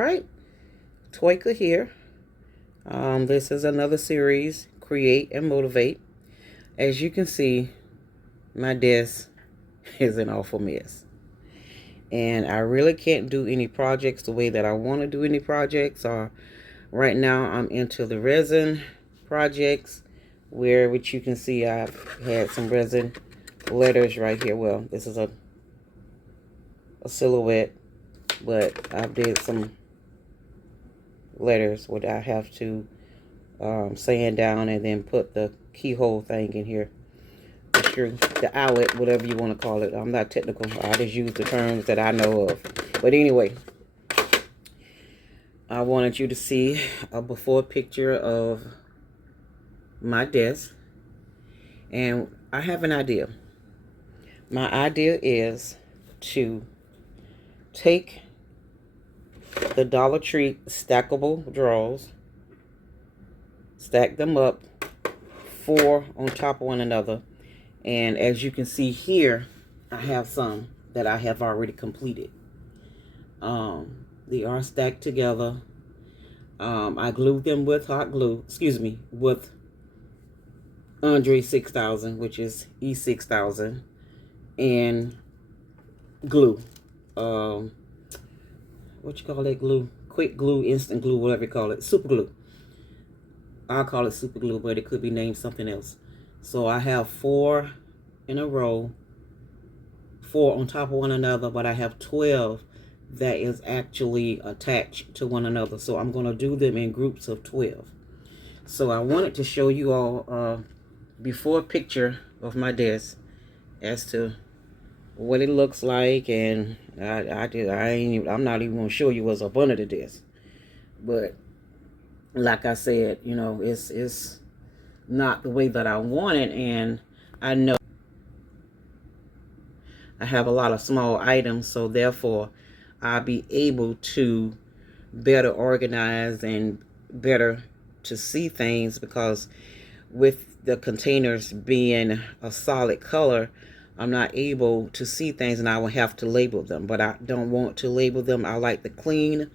right, Toyka here. This is another series, Create and Motivate. As you can see, my desk is an awful mess. And I really can't do any projects the way that I want to do any projects. Right now, I'm into the resin projects, which you can see I've had some resin letters right here. Well, this is a silhouette, but I did some letters what I have to sand down and then put the keyhole thing in here. The outlet, whatever you want to call it. I'm not technical. I just use the terms that I know of. But anyway, I wanted you to see a before picture of my desk. And I have an idea. My idea is to take the Dollar Tree stackable drawers, stack them up 4 on top of one another, and as you can see here, I have some that I have already completed. They are stacked together. I glued them with hot glue, with Andre 6000, which is E6000, and glue. What you call that glue? Quick glue, instant glue, whatever you call it. Super glue. I'll call it super glue, but it could be named something else. So I have 4 in a row, 4 on top of one another, but I have 12 that is actually attached to one another. So I'm going to do them in groups of 12. So I wanted to show you all before picture of my desk as to what it looks like, and I'm not even gonna show you what's up under the desk. But like I said, you know, it's not the way that I want it, and I know I have a lot of small items, so therefore I'll be able to better organize and better to see things, because with the containers being a solid color, I'm not able to see things, and I will have to label them. But I don't want to label them. I like the clean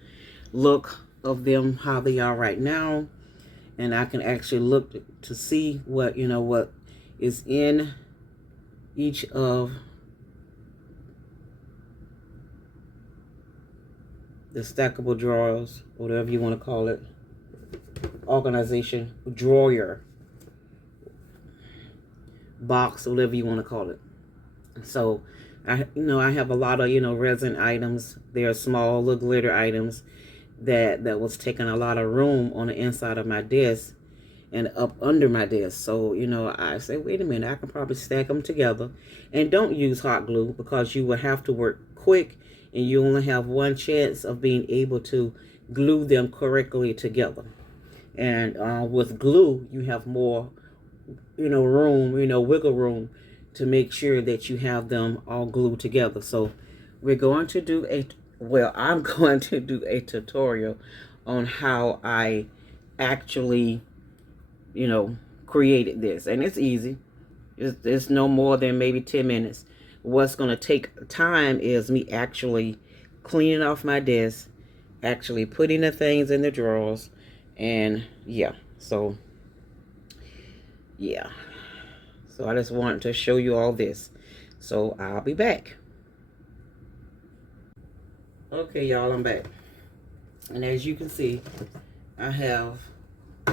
look of them, how they are right now. And I can actually look to see what, you know, what is in each of the stackable drawers, whatever you want to call it. Organization, drawer, box, whatever you want to call it. So I have a lot of, resin items. They're small little glitter items that was taking a lot of room on the inside of my desk and up under my desk. So, I say, wait a minute, I can probably stack them together. And don't use hot glue, because you will have to work quick and you only have one chance of being able to glue them correctly together. And with glue, you have more, room, wiggle room to make sure that you have them all glued together. So we're going to do I'm going to do a tutorial on how I actually, created this. And it's easy. It's no more than maybe 10 minutes. What's going to take time is me actually cleaning off my desk, actually putting the things in the drawers, and yeah. So I just wanted to show you all this. So I'll be back. Okay, y'all, I'm back. And as you can see, I have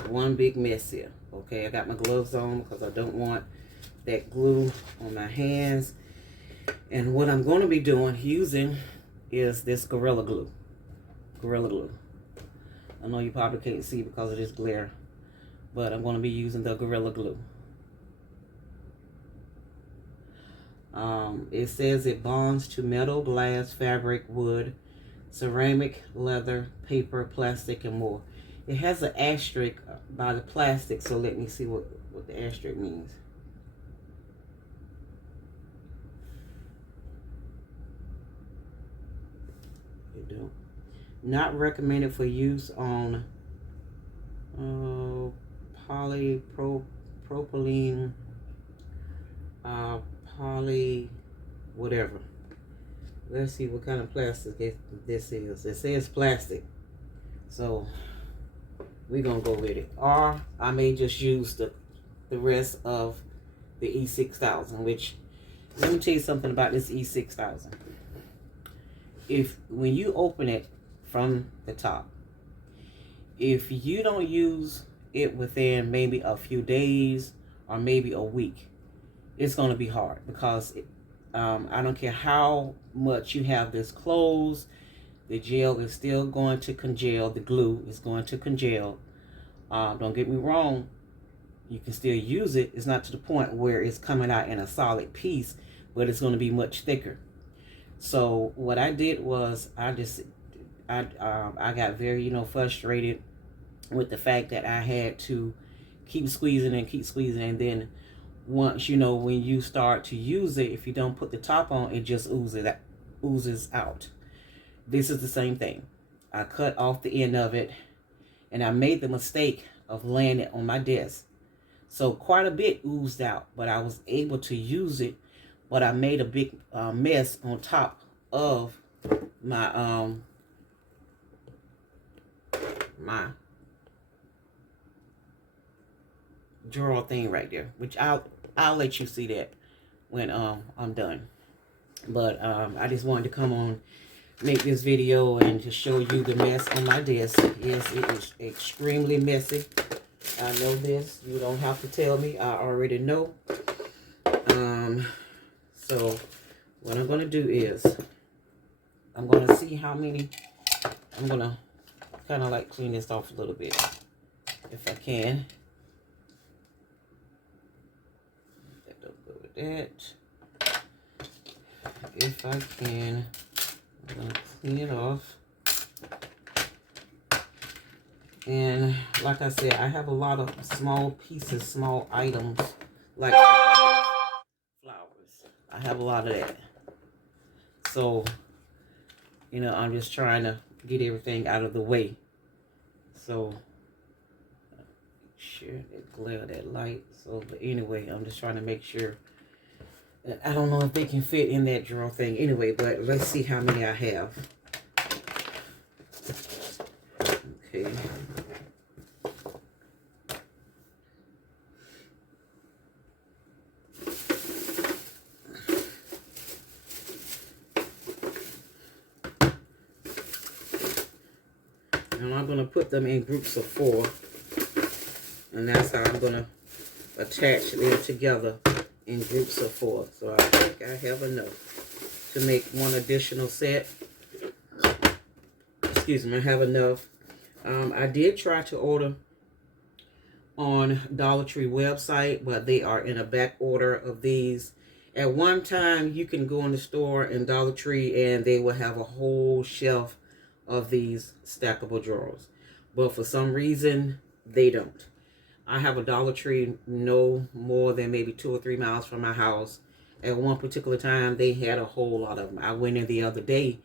one big mess here. Okay, I got my gloves on because I don't want that glue on my hands. And what I'm going to be using is this Gorilla Glue. Gorilla Glue. I know you probably can't see because of this glare, but I'm going to be using the Gorilla Glue. It says it bonds to metal, glass, fabric, wood, ceramic, leather, paper, plastic, and more. It has an asterisk by the plastic, so let me see what the asterisk means. It don't. Not recommended for use on polypropylene, poly whatever. Let's see what kind of plastic this is. It says plastic. So we're gonna go with it. Or I may just use the rest of the E6000, which, let me tell you something about this E6000. When you open it from the top, if you don't use it within maybe a few days or maybe a week, it's going to be hard, because I don't care how much you have this closed, the gel is still going to congeal. The glue is going to congeal. Don't get me wrong, you can still use it. It's not to the point where it's coming out in a solid piece, but it's going to be much thicker. So what I did was I got very, frustrated with the fact that I had to keep squeezing, and then once, when you start to use it, if you don't put the top on, it just oozes out. This is the same thing. I cut off the end of it, and I made the mistake of laying it on my desk. So quite a bit oozed out, but I was able to use it. But I made a big mess on top of my my drawer thing right there, which I'll let you see that when I'm done. But I just wanted to come on, make this video, and to show you the mess on my desk. Yes, it is extremely messy. I know this. You don't have to tell me. I already know. So what I'm going to do is I'm going to see how many. I'm going to kind of like clean this off a little bit if I can. That don't go with that. If I can, I'm going to clean it off. And like I said, I have a lot of small pieces, small items, like flowers. I have a lot of that. So, I'm just trying to get everything out of the way. So, sure, that glare, that light. So, but anyway, I'm just trying to make sure. I don't know if they can fit in that drawer thing. Anyway, but let's see how many I have. Okay. And I'm going to put them in groups of 4. And that's how I'm going to attach them together in groups of 4. So I think I have enough to make one additional set. Excuse me, I have enough. I did try to order on Dollar Tree website, but they are in a back order of these. At one time, you can go in the store in Dollar Tree and they will have a whole shelf of these stackable drawers, but for some reason they don't. I have a Dollar Tree no more than maybe 2 or 3 miles from my house. At one particular time they had a whole lot of them. I went in the other day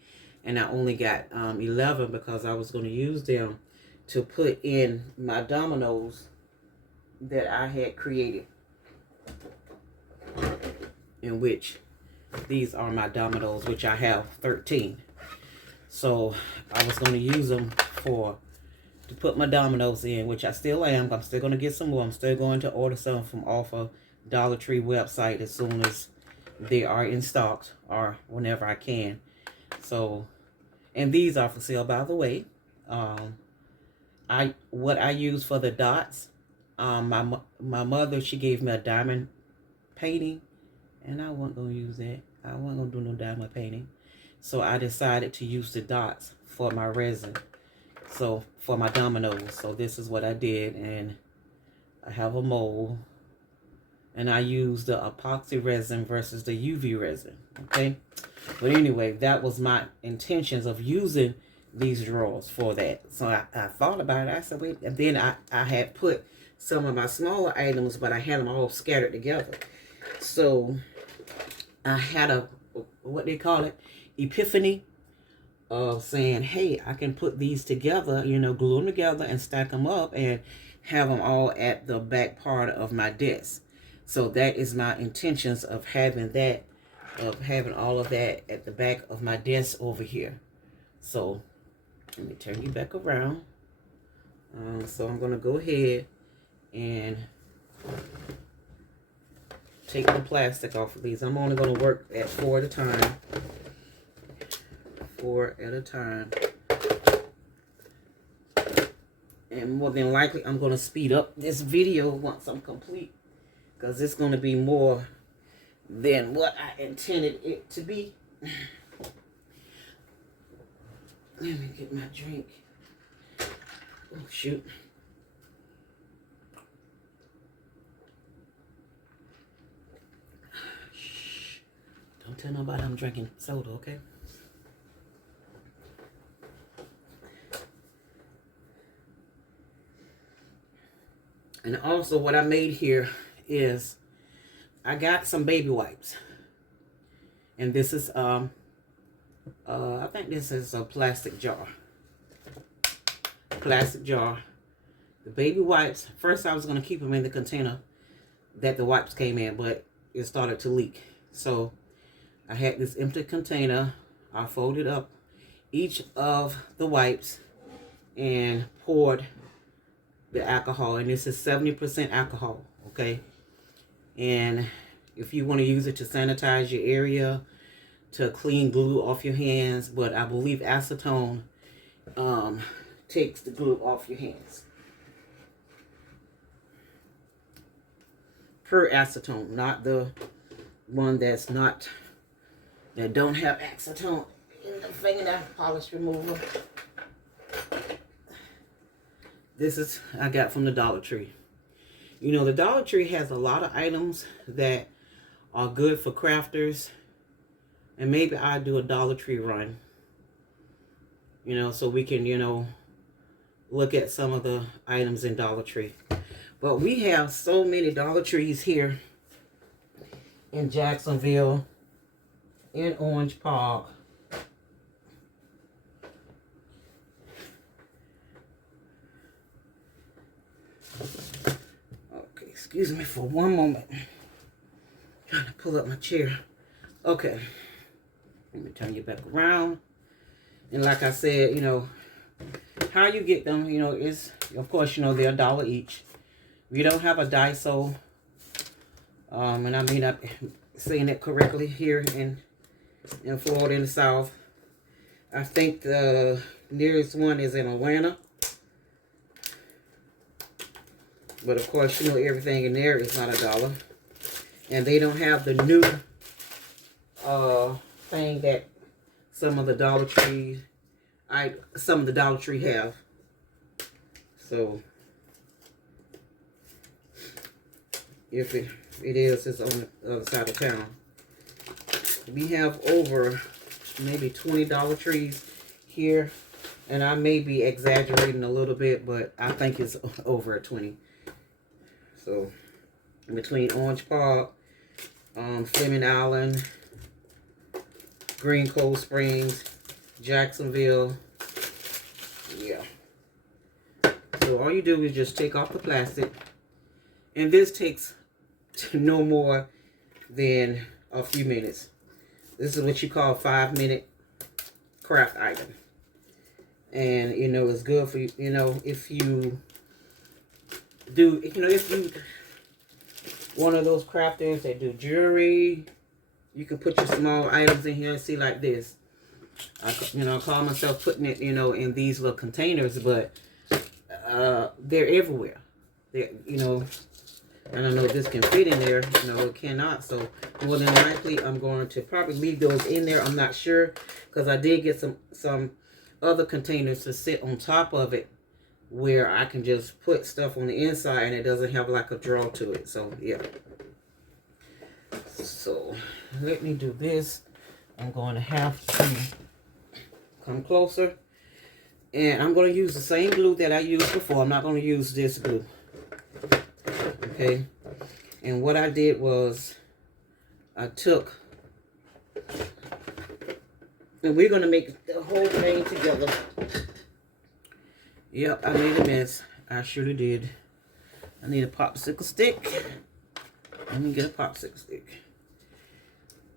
and I only got 11 because I was going to use them to put in my dominoes that I had created, in which these are my dominoes, which I have 13. So I was going to use them to put my dominoes in, which I still am. I'm still going to get some more. I'm still going to order some from off of Dollar Tree website as soon as they are in stock or whenever I can. So, and these are for sale, by the way. What I use for the dots, my mother, she gave me a diamond painting, and I wasn't going to use that. I wasn't going to do no diamond painting. So I decided to use the dots for my resin. So for my dominoes. So this is what I did. And I have a mold. And I used the epoxy resin versus the UV resin. Okay. But anyway, that was my intentions of using these drawers for that. So I thought about it. I said, wait. And then I had put some of my smaller items, but I had them all scattered together. So I had a, what they call it, epiphany of saying, hey, I can put these together, glue them together and stack them up and have them all at the back part of my desk. So that is my intentions of having that, of having all of that at the back of my desk over here. So let me turn you back around. So I'm going to go ahead and take the plastic off of these. I'm only going to work at 4 at a time. 4 at a time. And more than likely, I'm going to speed up this video once I'm complete, because it's going to be more than what I intended it to be. Let me get my drink. Oh, shoot. Shh. Don't tell nobody I'm drinking soda, okay? And also what I made here is I got some baby wipes. And this is, I think this is a plastic jar. Plastic jar. The baby wipes, first I was going to keep them in the container that the wipes came in, but it started to leak. So I had this empty container. I folded up each of the wipes and poured the alcohol, and this is 70% alcohol, okay? And if you want to use it to sanitize your area, to clean glue off your hands, but I believe acetone takes the glue off your hands. Per acetone, not the one that don't have acetone in the fingernail polish remover. This is I got from the Dollar Tree. You know, the Dollar Tree has a lot of items that are good for crafters. And maybe I'll do a Dollar Tree run. You know, so we can, you know, look at some of the items in Dollar Tree. But we have so many Dollar Trees here in Jacksonville, in Orange Park. Okay, excuse me for one moment. Trying to pull up my chair. Okay. Let me turn you back around. And like I said, you know, how you get them, you know, is, of course, you know, they're $1 each. We don't have a Daiso. And I may not be saying it correctly here in Florida in the South. I think the nearest one is in Atlanta. But of course, you know, everything in there is not $1. And they don't have the new thing that some of the Dollar Tree have. So if it is, it's on the other side of town. We have over maybe 20 Dollar Trees here, and I may be exaggerating a little bit, but I think it's over 20. So between Orange Park, Fleming Island, Green Cold Springs, Jacksonville, yeah. So all you do is just take off the plastic, and this takes no more than a few minutes. This is what you call a 5-minute craft item. And, you know, it's good for you, you know, if you do, you know, if you one of those crafters that do jewelry, you can put your small items in here and see like this. You know, I call myself putting it, you know, in these little containers, but they're everywhere. They're, you know, I don't know if this can fit in there. No, it cannot. So more than likely, I'm going to probably leave those in there. I'm not sure, because I did get some other containers to sit on top of it, where I can just put stuff on the inside and it doesn't have like a drawer to it. So yeah. So let me do this. I'm going to have to come closer, and I'm going to use the same glue that I used before. I'm not going to use this glue. Okay. And what I did was I took, and we're going to make the whole thing together. Yep, I made a mess. I surely did. I need a popsicle stick. Let me get a popsicle stick.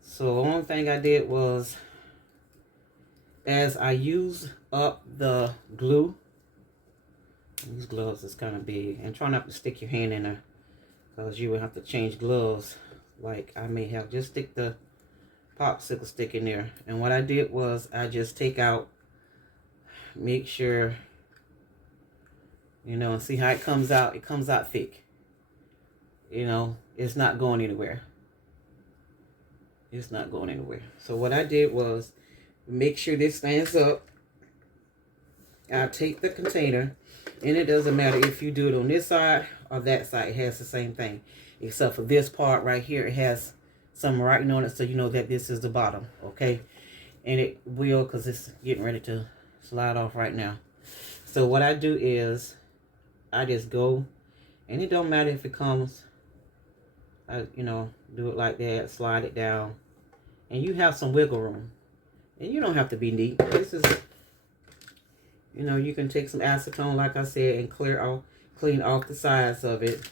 So the only thing I did was, as I used up the glue, These gloves is kind of big. And try not to stick your hand in there, because you will have to change gloves like I may have. Just stick the popsicle stick in there. And what I did was I just take out, make sure, you know, see how it comes out. It comes out thick. You know, it's not going anywhere. It's not going anywhere. So what I did was make sure this stands up. I take the container, and it doesn't matter if you do it on this side or that side. It has the same thing, except for this part right here. It has some writing on it, so you know that this is the bottom, okay? And it will, because it's getting ready to slide off right now. So what I do is I just go, and it don't matter if it comes, you know, do it like that, slide it down, and you have some wiggle room. And you don't have to be neat. This is, you know, you can take some acetone, like I said, and clean off the sides of it.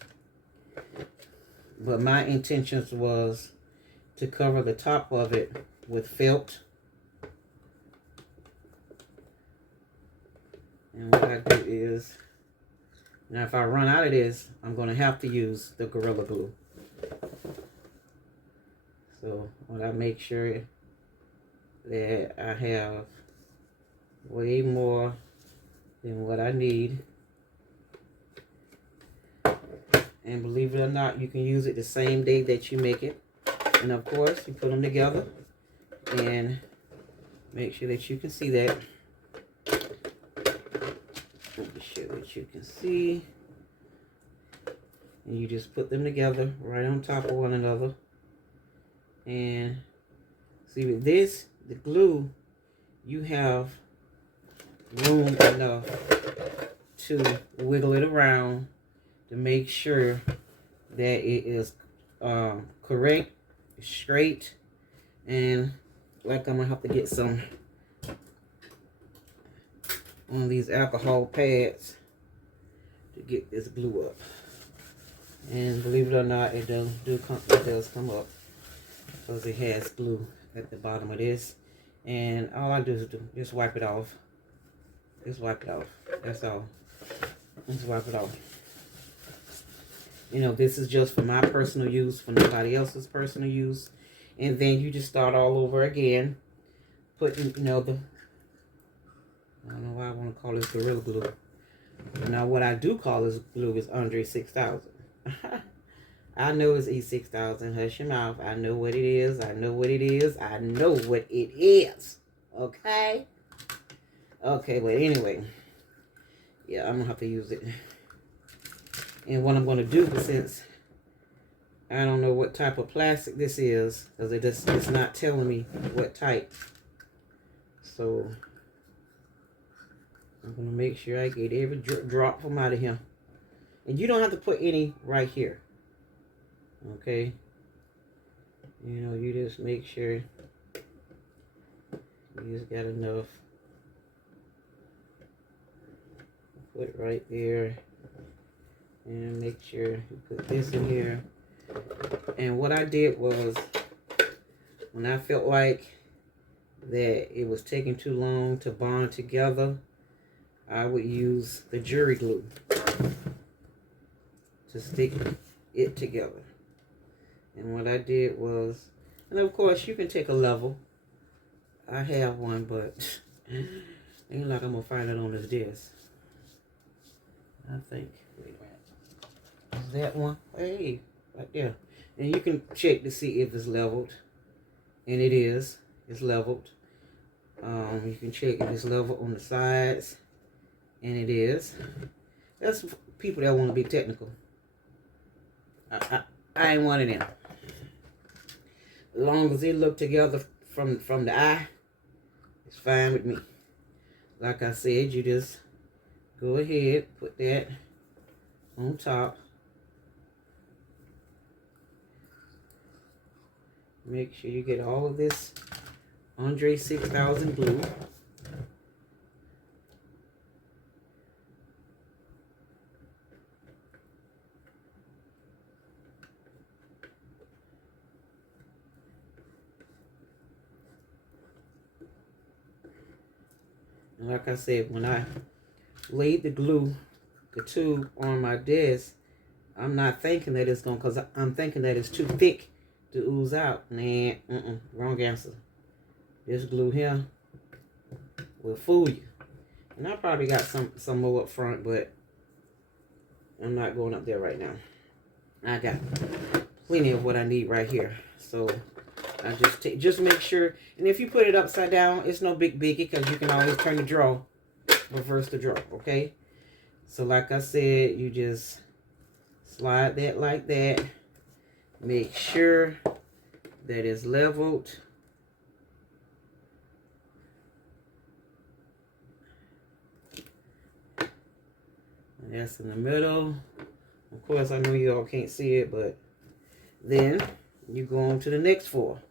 But my intentions was to cover the top of it with felt. And what I do is, now if I run out of this, I'm going to have to use the Gorilla Glue. So when I make sure that I have way more than what I need. And believe it or not, you can use it the same day that you make it. And of course, you put them together and make sure that you can see that. Make sure that you can see. And you just put them together right on top of one another. And see, with this, the glue, you have room enough to wiggle it around to make sure that it is correct, straight, and like I'm gonna have to get some one of these alcohol pads to get this glue up. And believe it or not, it does come up, because it has glue at the bottom of this. And all I do is just wipe it off. Just wipe it off. That's all. Just wipe it off. You know, this is just for my personal use, for nobody else's personal use. And then you just start all over again. Putting, you know, I don't know why I want to call this Gorilla Glue. Now, what I do call this glue is Andre 6000. I know it's E6000. Hush your mouth. I know what it is. I know what it is. I know what it is. Okay? Okay, but anyway. Yeah, I'm going to have to use it. And what I'm going to do, since I don't know what type of plastic this is, because it's not telling me what type. So, I'm going to make sure I get every drop from out of here. And you don't have to put any right here. Okay? You know, you just make sure you just got enough. Put it right there. And make sure you put this in here. And what I did was, when I felt like that it was taking too long to bond together, I would use the jury glue to stick it together. And what I did was, and of course you can take a level. I have one, but ain't like I'm gonna find it on this desk. I think, wait a minute, is that one? Hey, right there. And you can check to see if it's leveled, and it is. It's leveled. You can check if it's leveled on the sides, and it is. That's for people that want to be technical. I ain't one of them. As long as it look together from the eye, it's fine with me. Like I said, you just go ahead, put that on top. Make sure you get all of this Andre 6000 glue. And like I said, when I laid the glue the tube on my desk, I'm not thinking that it's going to, because I'm thinking that it's too thick to ooze out. Nah, wrong answer. This glue here will fool you. And I probably got some more up front, but I'm not going up there right now. I got plenty of what I need right here. So I just make sure, and if you put it upside down, it's no big biggie, because you can always turn the draw, reverse the draw, okay? So like I said, you just slide that like that. Make sure that it's leveled. And that's in the middle. Of course, I know you all can't see it, but then you go on to the next 4.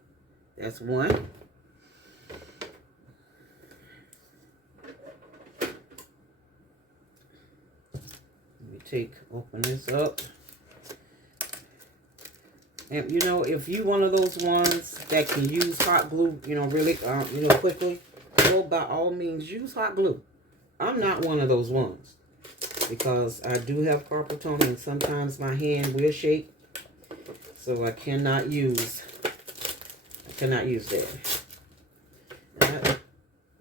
That's 1. Let me open this up. And you know, if you one of those ones that can use hot glue, you know, really, quickly, well, by all means, use hot glue. I'm not one of those ones, because I do have carpal tunnel, and sometimes my hand will shake, so I cannot use that.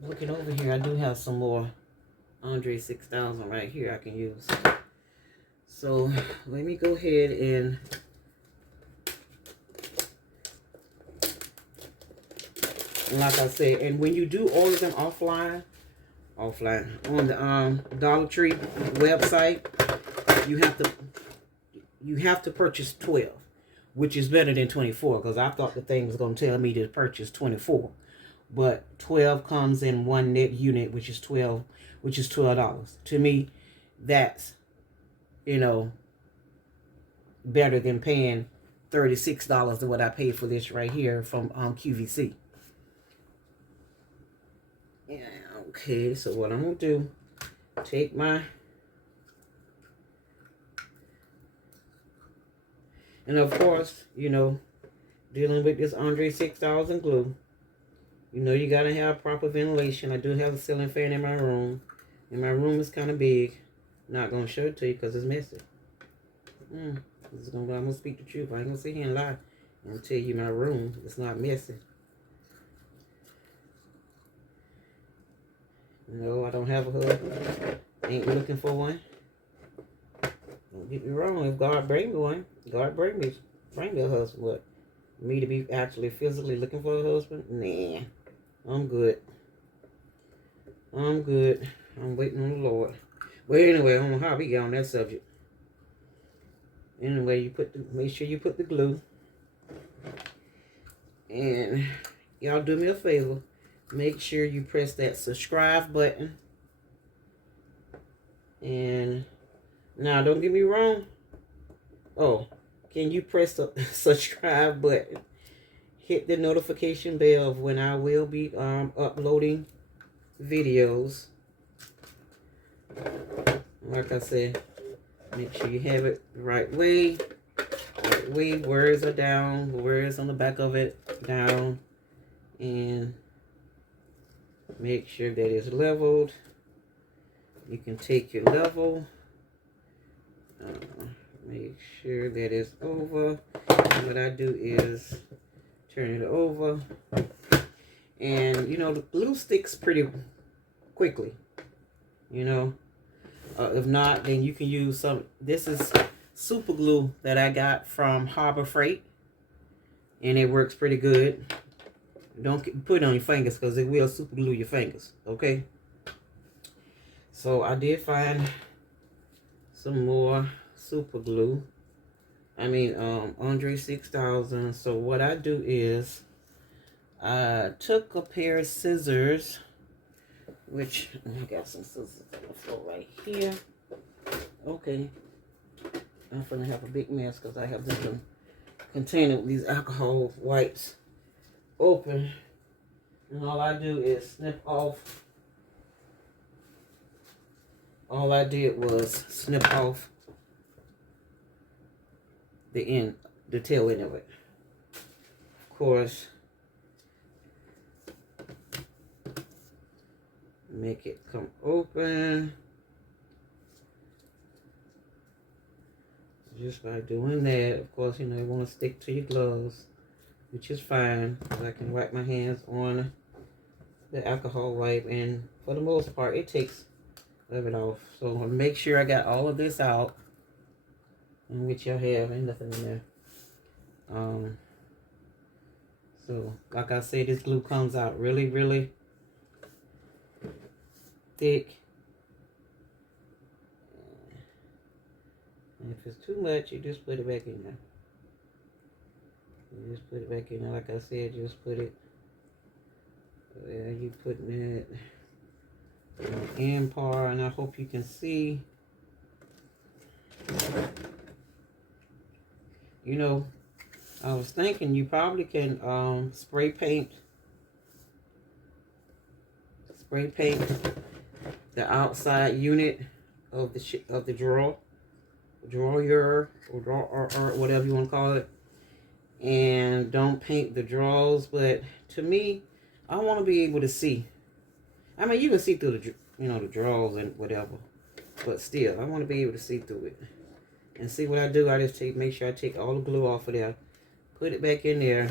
Looking over here, I do have some more Andre 6000 right here I can use. So let me go ahead and like I said, and when you do order them offline on the Dollar Tree website, you have to purchase 12, which is better than 24, because I thought the thing was going to tell me to purchase 24, but 12 comes in one net unit, which is $12. To me, that's, you know, better than paying $36 than what I paid for this right here from QVC. Yeah, okay, so what I'm going to do, take my, and of course, you know, dealing with this Andre 6000 glue, you know, you got to have proper ventilation. I do have a ceiling fan in my room, and my room is kind of big. Not going to show it to you because it's messy. I'm going to speak the truth. I ain't going to sit here and lie and tell you my room is not messy. No, I don't have a husband. Ain't looking for one. Don't get me wrong. If God bring me one, God bring me a husband. But me to be actually physically looking for a husband, nah, I'm good. I'm good. I'm waiting on the Lord. Well, anyway, I don't know how we get on that subject. Anyway, make sure you put the glue. And y'all do me a favor. Make sure you press that subscribe button. And now, don't get me wrong. Oh, can you press the subscribe button? Hit the notification bell of when I will be uploading videos. Like I said, make sure you have it the right way. Right way, words are down, words on the back of it down. And make sure that it's leveled. You can take your level. Make sure that it's over. And what I do is turn it over. And, you know, the glue sticks pretty quickly. You know. If not, then you can use some. This is super glue that I got from Harbor Freight. And it works pretty good. Don't put it on your fingers because it will super glue your fingers. Okay. So I did find some more super glue. I mean, Andre 6000. So what I do is I took a pair of scissors, which I got some scissors on the floor right here. Okay. I'm gonna have a big mess because I have this container with these alcohol wipes open, and all I do is snip off. All I did was snip off the tail end of it. Of course, make it come open. just by doing that. Of course, you know, you want to stick to your gloves, which is fine, because I can wipe my hands on the alcohol wipe, and for the most part, it takes it off. So I'm gonna make sure I got all of this out, and which I have, ain't nothing in there. So like I said, this glue comes out really, really thick. And if it's too much, you just put it back in there. You just put it back in there. Like I said, just put it where you putting it on the end part, and I hope you can see. You know, I was thinking you probably can spray paint the outside unit of the drawer or whatever you want to call it, and don't paint the drawers. But to me, I want to be able to see. I mean, you can see through the drawers and whatever, but still, I want to be able to see through it. And see what I do? I just make sure I take all the glue off of there, put it back in there,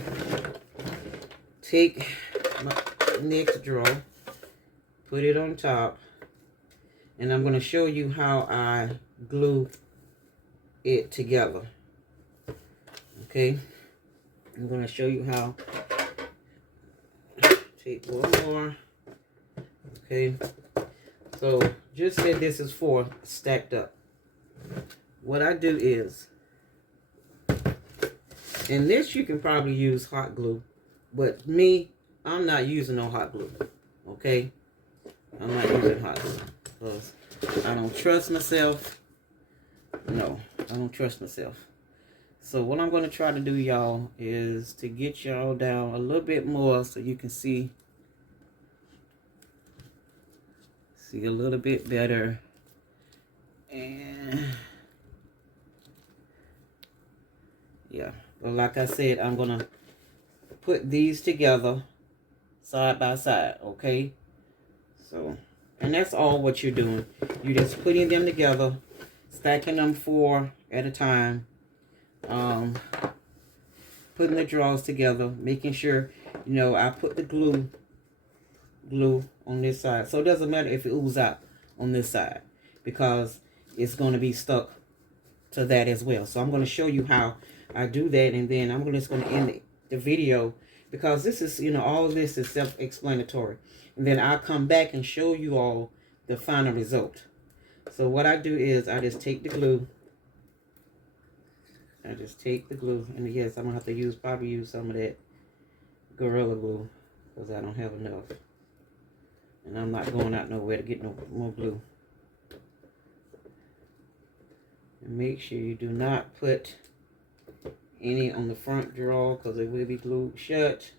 take my next drawer, put it on top, and I'm going to show you how I glue it together. Okay, I'm going to show you how. Take one more. Okay, so just said this is 4 stacked up. What I do is, and this you can probably use hot glue, but me, I'm not using no hot glue. Okay, I'm not using hot glue because I don't trust myself. No, I don't trust myself. So what I'm going to try to do, y'all, is to get y'all down a little bit more so you can see a little bit better. And yeah, but like I said, I'm going to put these together side by side, okay? So, and that's all what you're doing. You're just putting them together, stacking them 4 at a time. Putting the drawers together, making sure, you know, I put the glue on this side. So it doesn't matter if it oozes out on this side, because it's going to be stuck to that as well. So I'm going to show you how I do that, and then I'm just going to end the video, because this is, you know, all of this is self-explanatory. And then I'll come back and show you all the final result. So what I do is I just take the glue. And yes, I'm going to have to probably use some of that Gorilla Glue, because I don't have enough. And I'm not going out nowhere to get no more glue. And make sure you do not put any on the front drawer, because it will be glued shut.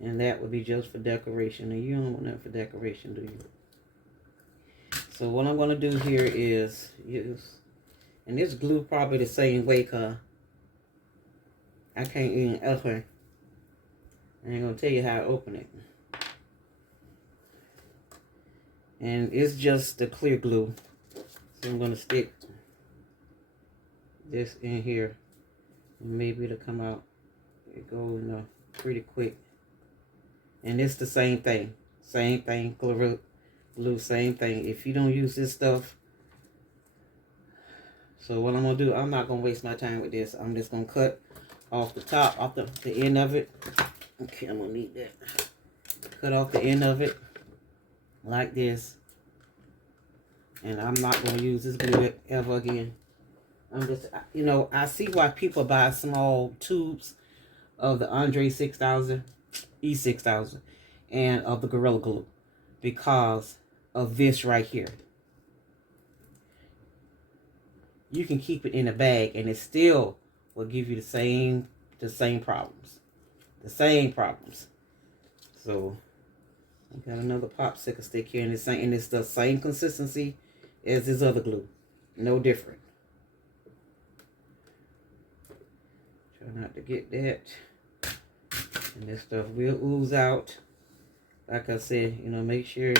And that would be just for decoration. And you don't want that for decoration, do you? So what I'm going to do here is use, and this glue probably the same way, because I can't even open. I ain't going to tell you how to open it. And it's just the clear glue. So I'm going to stick this in here. And maybe it'll come out. It goes, you know, pretty quick. And it's the same thing. Same thing. Glue, same thing. If you don't use this stuff. So what I'm going to do, I'm not going to waste my time with this. I'm just going to cut off the top, off the end of it. Okay, I'm going to need that. Cut off the end of it. Like this. And I'm not going to use this glue ever again. I'm just, you know, I see why people buy small tubes of the Andre 6000, E6000, and of the Gorilla Glue, because of this right here. You can keep it in a bag and it still will give you the same problems. The same problems. So I got another popsicle stick here, and it's the same consistency as this other glue. No different. Try not to get that. And this stuff will ooze out. Like I said, you know, make sure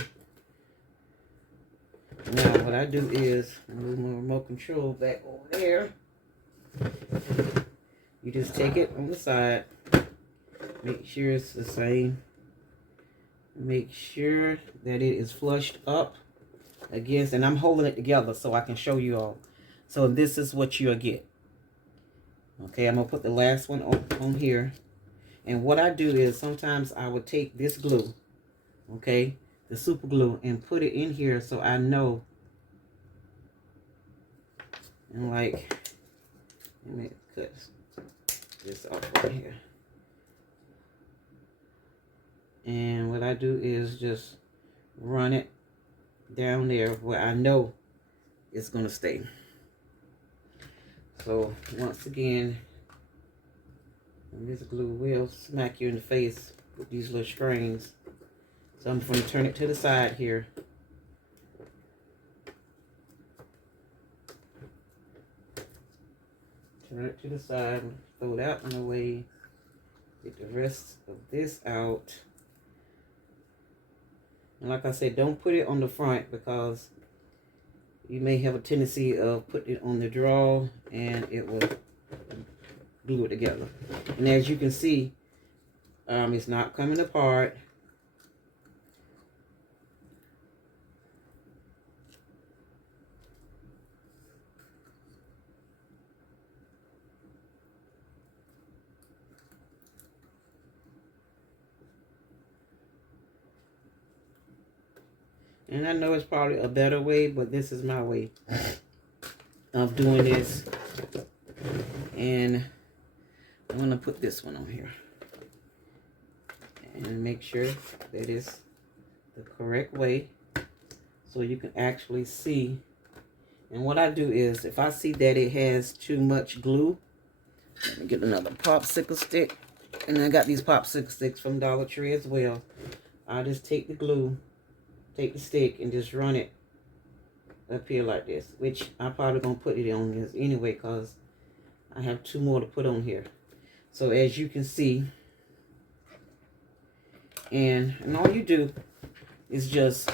Now what I do is move my remote control back over there. You just take it on the side. Make sure it's the same. Make sure that it is flushed up against, and I'm holding it together so I can show you all. So this is what you'll get. Okay, I'm gonna put the last one on here. And what I do is sometimes I would take this glue, okay, the super glue, and put it in here so I know. And like, let me cut this off right here. And what I do is just run it down there where I know it's going to stay. So once again, this glue will smack you in the face with these little strings. So I'm going to turn it to the side here. Turn it to the side, throw that one away. Get the rest of this out. And like I said, don't put it on the front because you may have a tendency of putting it on the drawer and it will glue it together. And as you can see, it's not coming apart. And I know it's probably a better way, but this is my way of doing this. And I'm going to put this one on here. And make sure that it's the correct way so you can actually see. And what I do is, if I see that it has too much glue, let me get another popsicle stick. And I got these popsicle sticks from Dollar Tree as well. I just take the glue, take the stick, and just run it up here like this, which I'm probably going to put it on this anyway because I have 2 more to put on here. So as you can see, and all you do is just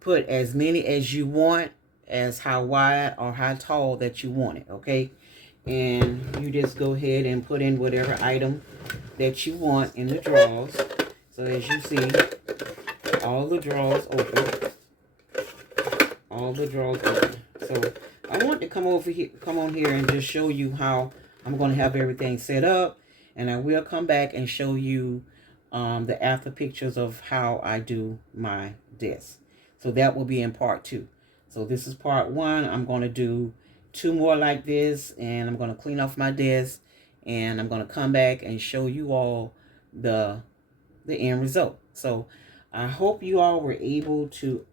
put as many as you want, as how wide or how tall that you want it, okay? And you just go ahead and put in whatever item that you want in the drawers. So as you see, all the drawers open. All the drawers open. So I want to come on here and just show you how I'm going to have everything set up, and I will come back and show you the after pictures of how I do my desk. So that will be in part 2. So this is part 1. I'm going to do 2 more like this, and I'm going to clean off my desk, and I'm going to come back and show you all the end result. So I hope you all were able to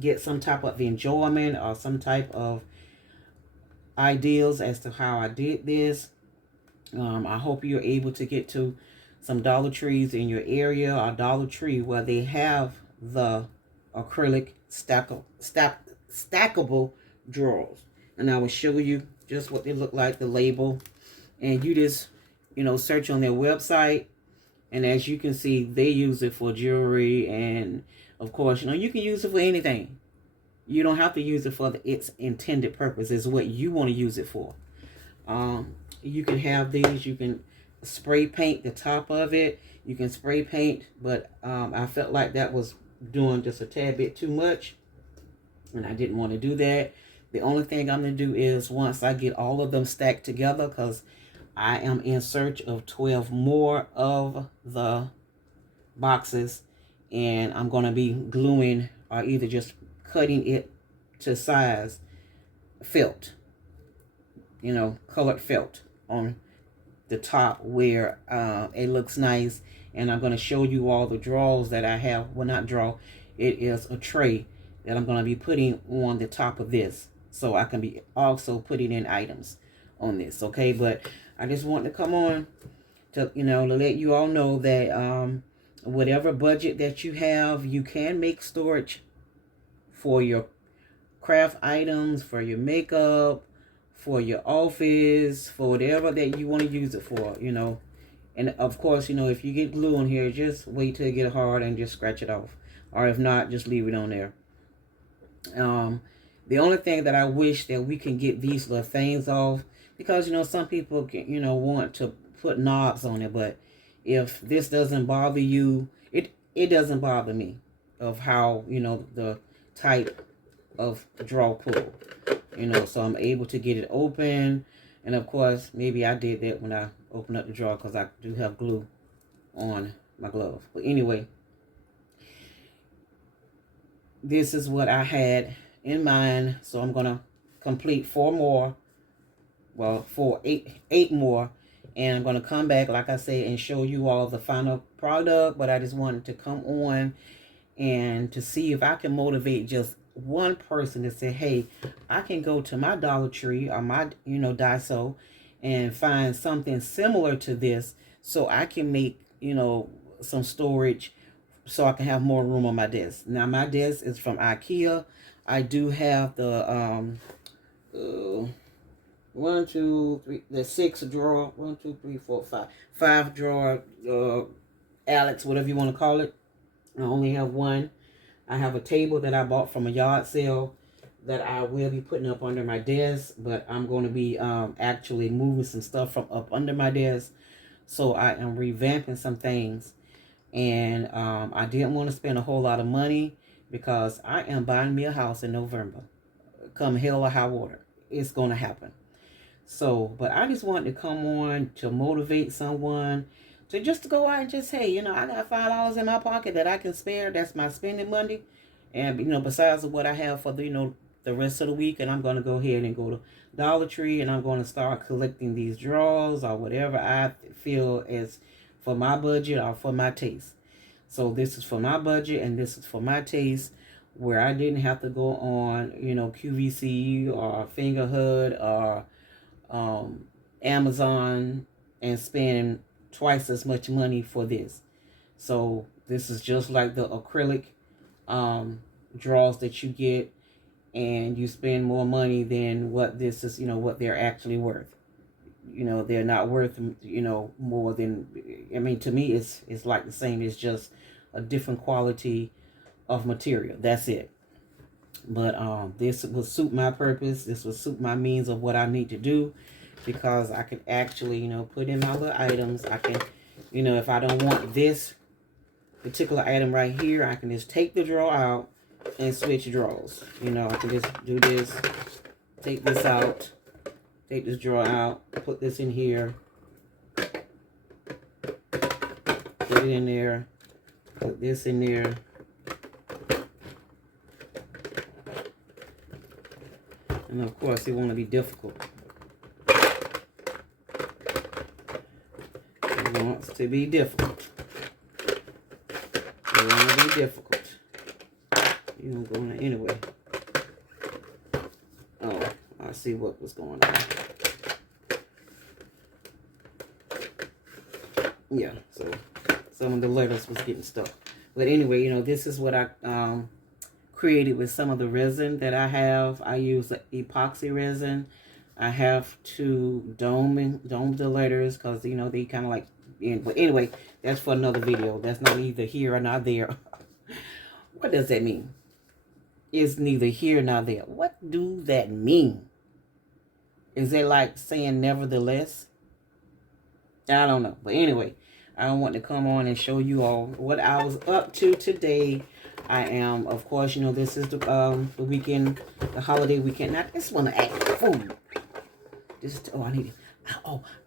get some type of enjoyment or some type of ideas as to how I did this. I hope you're able to get to some Dollar Trees in your area, or Dollar Tree where they have the acrylic stackable drawers. And I will show you just what they look like, the label. And you just, search on their website. And as you can see, they use it for jewelry. And of course, you can use it for anything. You don't have to use it for its intended purpose. It's what you want to use it for. You can have these. You can spray paint the top of it. You can spray paint. But I felt like that was doing just a tad bit too much. And I didn't want to do that. The only thing I'm going to do is once I get all of them stacked together, because I am in search of 12 more of the boxes, and I'm going to be gluing or either just cutting it to size felt, colored felt on the top where it looks nice. And I'm going to show you all the drawers that I have. Well, not drawer, it is a tray that I'm going to be putting on the top of this, so I can be also putting in items on this, okay? But I just want to come on to, to let you all know that whatever budget that you have, you can make storage for your craft items, for your makeup, for your office, for whatever that you want to use it for, And of course, if you get glue on here, just wait till it get hard and just scratch it off. Or if not, just leave it on there. Um, the only thing that I wish that we can get these little things off, because some people can, want to put knobs on it, but if this doesn't bother you, it doesn't bother me of how the type of draw pull, so I'm able to get it open. And of course, maybe I did that when I opened up the drawer because I do have glue on my glove. But anyway, this is what I had in mind. So I'm going to complete 4 more. Well, eight more. And I'm going to come back, like I said, and show you all the final product. But I just wanted to come on and to see if I can motivate just one person to say, hey, I can go to my Dollar Tree or my, Daiso and find something similar to this so I can make, some storage so I can have more room on my desk. Now, my desk is from IKEA. I do have the, one, two, three, the 6 drawer, 1, 2, 3, 4, 5, 5 drawer, Alex, whatever you want to call it. I only have one. I have a table that I bought from a yard sale that I will be putting up under my desk, but I'm going to be actually moving some stuff from up under my desk. So I am revamping some things, and I didn't want to spend a whole lot of money because I am buying me a house in November. Come hell or high water, it's going to happen. So, but I just wanted to come on to motivate someone to just go out and just, hey, I got $5 in my pocket that I can spare. That's my spending money. And, besides what I have for the rest of the week, and I'm going to go ahead and go to Dollar Tree, and I'm going to start collecting these drawers or whatever I feel is for my budget or for my taste. So this is for my budget, and this is for my taste, where I didn't have to go on, QVC or Fingerhood or Amazon and spend twice as much money for this. So this is just like the acrylic draws that you get, and you spend more money than what this is, what they're actually worth. They're not worth, more than, to me, it's like the same. It's just a different quality of material. That's it. But this will suit my purpose. This will suit my means of what I need to do, because I can actually, put in my little items. I can, if I don't want this particular item right here, I can just take the drawer out and switch drawers. I can just do this, take this out, take this drawer out, put this in here, put it in there, put this in there. And of course, it won't be difficult. It wants to be difficult. It won't be difficult. You don't go in anyway. Oh, I see what was going on. Yeah, so some of the letters was getting stuck. But anyway, this is what I created with some of the resin that I have. I use epoxy resin. I have to dome the letters because, they kind of like, but anyway, that's for another video. That's not either here or not there. What does that mean? It's neither here nor there. What do that mean? Is it like saying nevertheless? I don't know. But anyway, I want to come on and show you all what I was up to today. I am, of course, this is the weekend, the holiday weekend. Now, this one to act food. This is,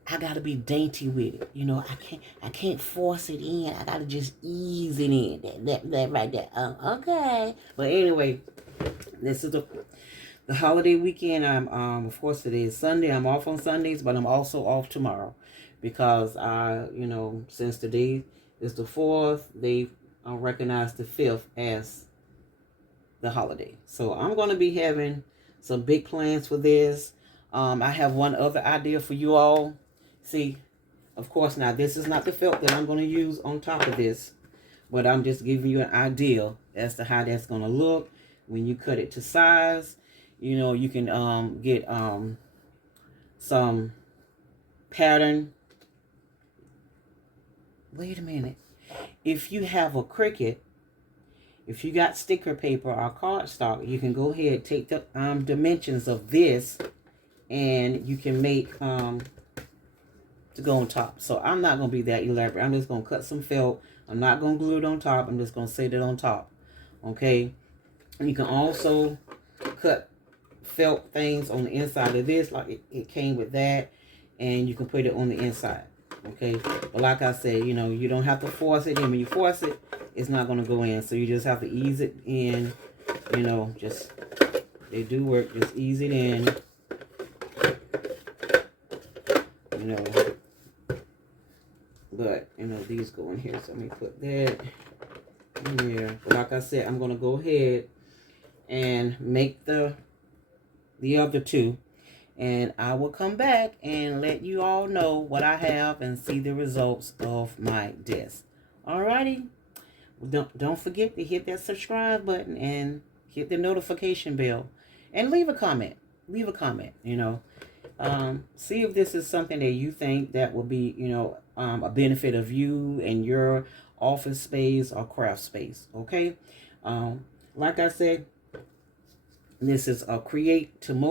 I gotta be dainty with it. I can't force it in. I gotta just ease it in. That right there. Okay. But anyway, this is the holiday weekend. I'm of course today is Sunday. I'm off on Sundays, but I'm also off tomorrow because since today is the 4th, they recognize the 5th as the holiday. So I'm going to be having some big plans for this. I have one other idea for you all. See, of course, now this is not the felt that I'm going to use on top of this, but I'm just giving you an idea as to how that's going to look when you cut it to size. You can get some pattern. Wait a minute. If you have a Cricut if you got sticker paper or cardstock, you can go ahead, take the dimensions of this, and you can make to go on top. So I'm not going to be that elaborate. I'm just going to cut some felt. I'm not going to glue it on top. I'm just going to set it on top. Okay. And you can also cut felt things on the inside of this, like it came with that, and you can put it on the inside. Okay. But like I said, you know, you don't have to force it in. When you force it, it's not going to go in. So you just have to ease it in. You know, just, they do work. Just ease it in. You know. But, you know, these go in here. So let me put that in here. But like I said, I'm going to go ahead and make the other two. And I will come back and let you all know what I have and see the results of my desk. Alrighty. Don't forget to hit that subscribe button and hit the notification bell. And leave a comment. Leave a comment, you know. See if this is something that you think that will be, you know, a benefit of you and your office space or craft space. Okay. Like I said, this is a create and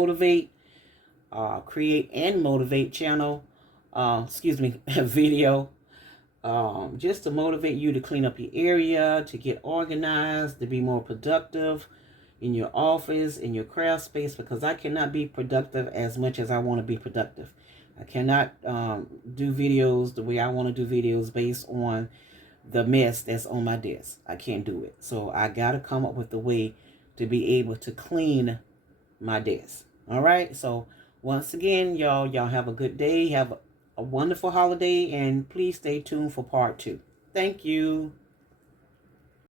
motivate channel. Video. Just to motivate you to clean up your area, to get organized, to be more productive in your office, in your craft space, because I cannot be productive as much as I want to be productive. I cannot do videos the way I want to do videos based on the mess that's on my desk. I can't do it. So I got to come up with a way to be able to clean my desk. All right. So once again, y'all have a good day. Have a wonderful holiday, and please stay tuned for part 2. Thank you.